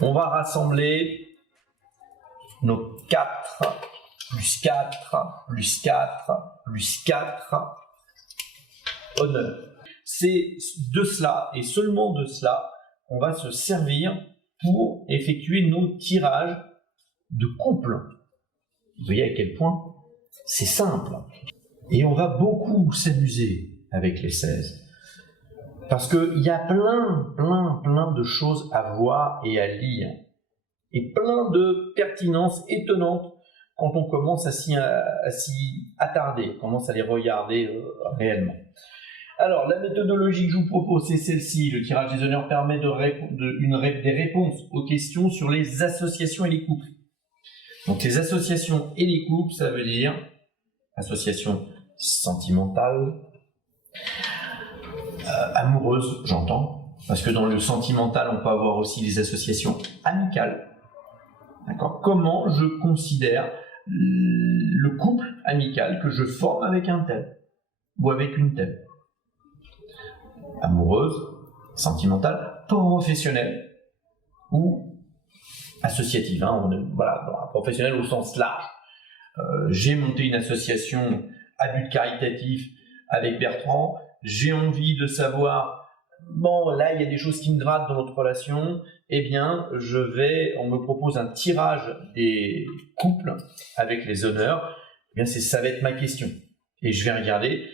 On va rassembler nos 4, plus 4, plus 4, plus 4 honneurs. C'est de cela, et seulement de cela, qu'on va se servir pour effectuer nos tirages de couple. Vous voyez à quel point c'est simple. Et on va beaucoup s'amuser avec les 16. Parce qu'il y a plein de choses à voir et à lire. Et plein de pertinences étonnantes quand on commence à s'y attarder, on commence à les regarder réellement. Alors, la méthodologie que je vous propose, c'est celle-ci. Le tirage des honneurs permet des réponses aux questions sur les associations et les couples. Donc, les associations et les couples, ça veut dire association sentimentale, amoureuse, j'entends, parce que dans le sentimental, on peut avoir aussi des associations amicales. D'accord ? Comment je considère le couple amical que je forme avec un tel ou avec une telle ? Amoureuse, sentimentale, professionnelle ou associative. Voilà, professionnelle au sens large. J'ai monté une association à but caritatif avec Bertrand. J'ai envie de savoir, bon, là, il y a des choses qui me grattent dans notre relation. Eh bien, on me propose un tirage des couples avec les honneurs. Eh bien, ça va être ma question. Et je vais regarder.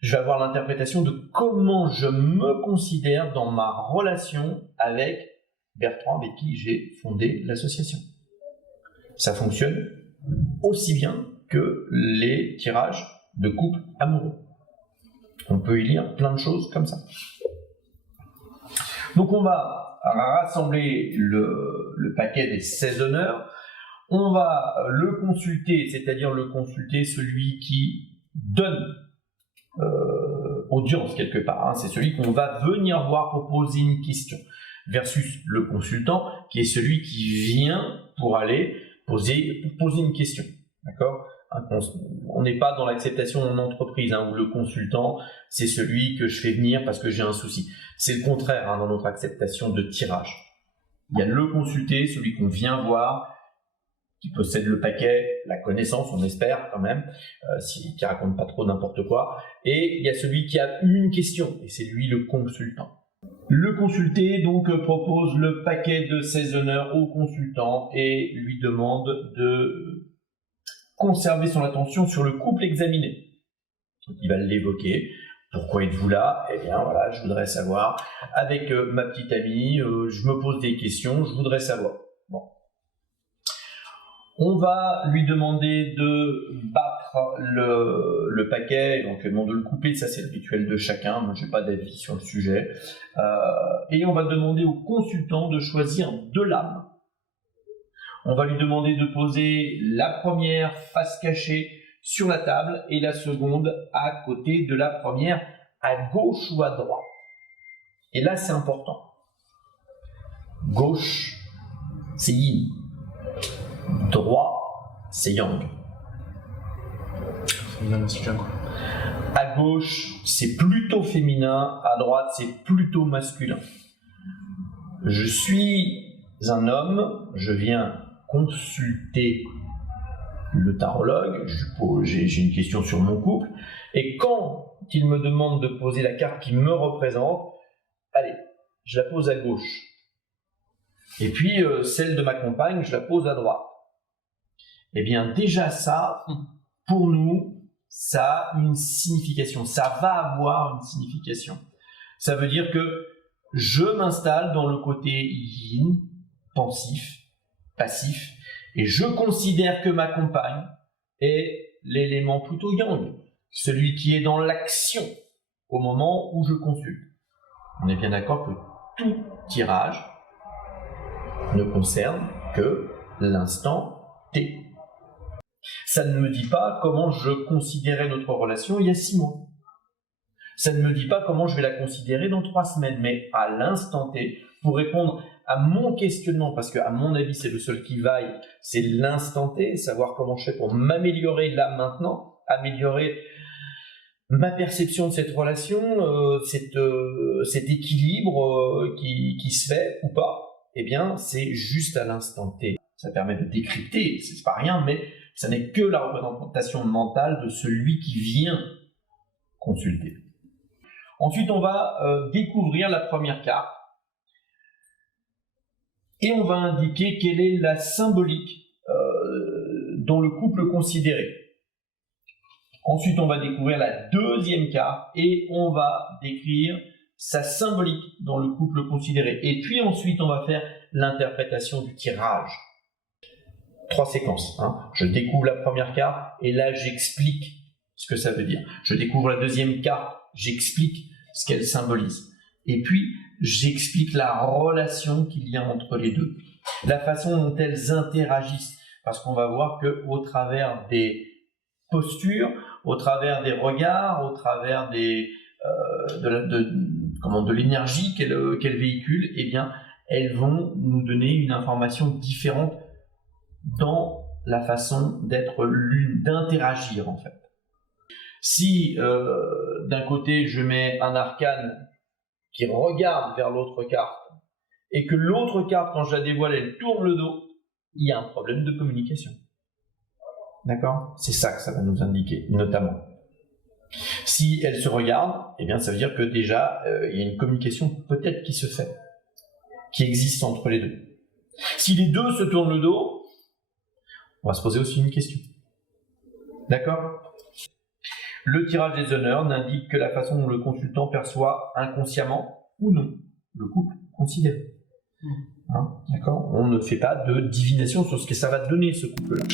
Je vais avoir l'interprétation de comment je me considère dans ma relation avec Bertrand, avec qui j'ai fondé l'association. Ça fonctionne aussi bien que les tirages de couples amoureux. On peut y lire plein de choses comme ça. Donc on va rassembler le paquet des 16 honneurs. On va le consulter, c'est-à-dire le consulter celui qui donne audience quelque part, c'est celui qu'on va venir voir pour poser une question, versus le consultant qui est celui qui vient pour aller poser une question, d'accord ? On n'est pas dans l'acceptation en entreprise, où le consultant c'est celui que je fais venir parce que j'ai un souci. C'est le contraire dans notre acceptation de tirage. Il y a le consulté, celui qu'on vient voir, qui possède le paquet, la connaissance, on espère quand même, qui raconte pas trop n'importe quoi. Et il y a celui qui a une question, et c'est lui le consultant. Le consulté donc propose le paquet de 16 honneurs au consultant et lui demande de conserver son attention sur le couple examiné. Donc, il va l'évoquer. Pourquoi êtes-vous là ? Eh bien voilà, je voudrais savoir. Avec ma petite amie, je me pose des questions, je voudrais savoir. Bon. On va lui demander de battre le paquet, éventuellement de le couper, ça c'est le rituel de chacun, moi j'ai pas d'avis sur le sujet. Et on va demander au consultant de choisir 2 lames. On va lui demander de poser la première face cachée sur la table et la seconde à côté de la première, à gauche ou à droite. Et là c'est important. Gauche, c'est yin. Droit, c'est yang. Féminin masculin, quoi. À gauche, c'est plutôt féminin, à droite, c'est plutôt masculin. Je suis un homme, je viens consulter le tarologue, j'ai une question sur mon couple, et quand il me demande de poser la carte qui me représente, allez, je la pose à gauche. Et puis, celle de ma compagne, je la pose à droite. Eh bien, déjà ça, pour nous, ça a une signification. Ça va avoir une signification. Ça veut dire que je m'installe dans le côté yin, pensif, passif, et je considère que ma compagne est l'élément plutôt yang, celui qui est dans l'action au moment où je consulte. On est bien d'accord que tout tirage ne concerne que l'instant T. Ça ne me dit pas comment je considérais notre relation il y a 6 mois. Ça ne me dit pas comment je vais la considérer dans 3 semaines, mais à l'instant T, pour répondre à mon questionnement, parce qu'à mon avis, c'est le seul qui vaille, c'est l'instant T, savoir comment je fais pour m'améliorer là maintenant, améliorer ma perception de cette relation, cet équilibre qui se fait ou pas, eh bien, c'est juste à l'instant T. Ça permet de décrypter, c'est pas rien, mais ça n'est que la représentation mentale de celui qui vient consulter. Ensuite, on va découvrir la première carte et on va indiquer quelle est la symbolique dans le couple considéré. Ensuite, on va découvrir la deuxième carte et on va décrire sa symbolique dans le couple considéré. Et puis ensuite, on va faire l'interprétation du tirage. 3 séquences. Je découvre la première carte et là, j'explique ce que ça veut dire. Je découvre la deuxième carte, j'explique ce qu'elle symbolise. Et puis, j'explique la relation qu'il y a entre les deux. La façon dont elles interagissent. Parce qu'on va voir qu'au travers des postures, au travers des regards, au travers de l'énergie qu'elles véhiculent, eh bien, elles vont nous donner une information différente dans la façon d'être l'une, d'interagir en fait. Si d'un côté je mets un arcane qui regarde vers l'autre carte et que l'autre carte, quand je la dévoile, elle tourne le dos, il y a un problème de communication. D'accord ? C'est ça que ça va nous indiquer, notamment. Si elles se regardent, eh bien, ça veut dire que déjà, il y a une communication peut-être qui se fait, qui existe entre les deux. Si les deux se tournent le dos, on va se poser aussi une question. D'accord ? Le tirage des honneurs n'indique que la façon dont le consultant perçoit inconsciemment ou non le couple considéré. D'accord ? On ne fait pas de divination sur ce que ça va donner, ce couple-là.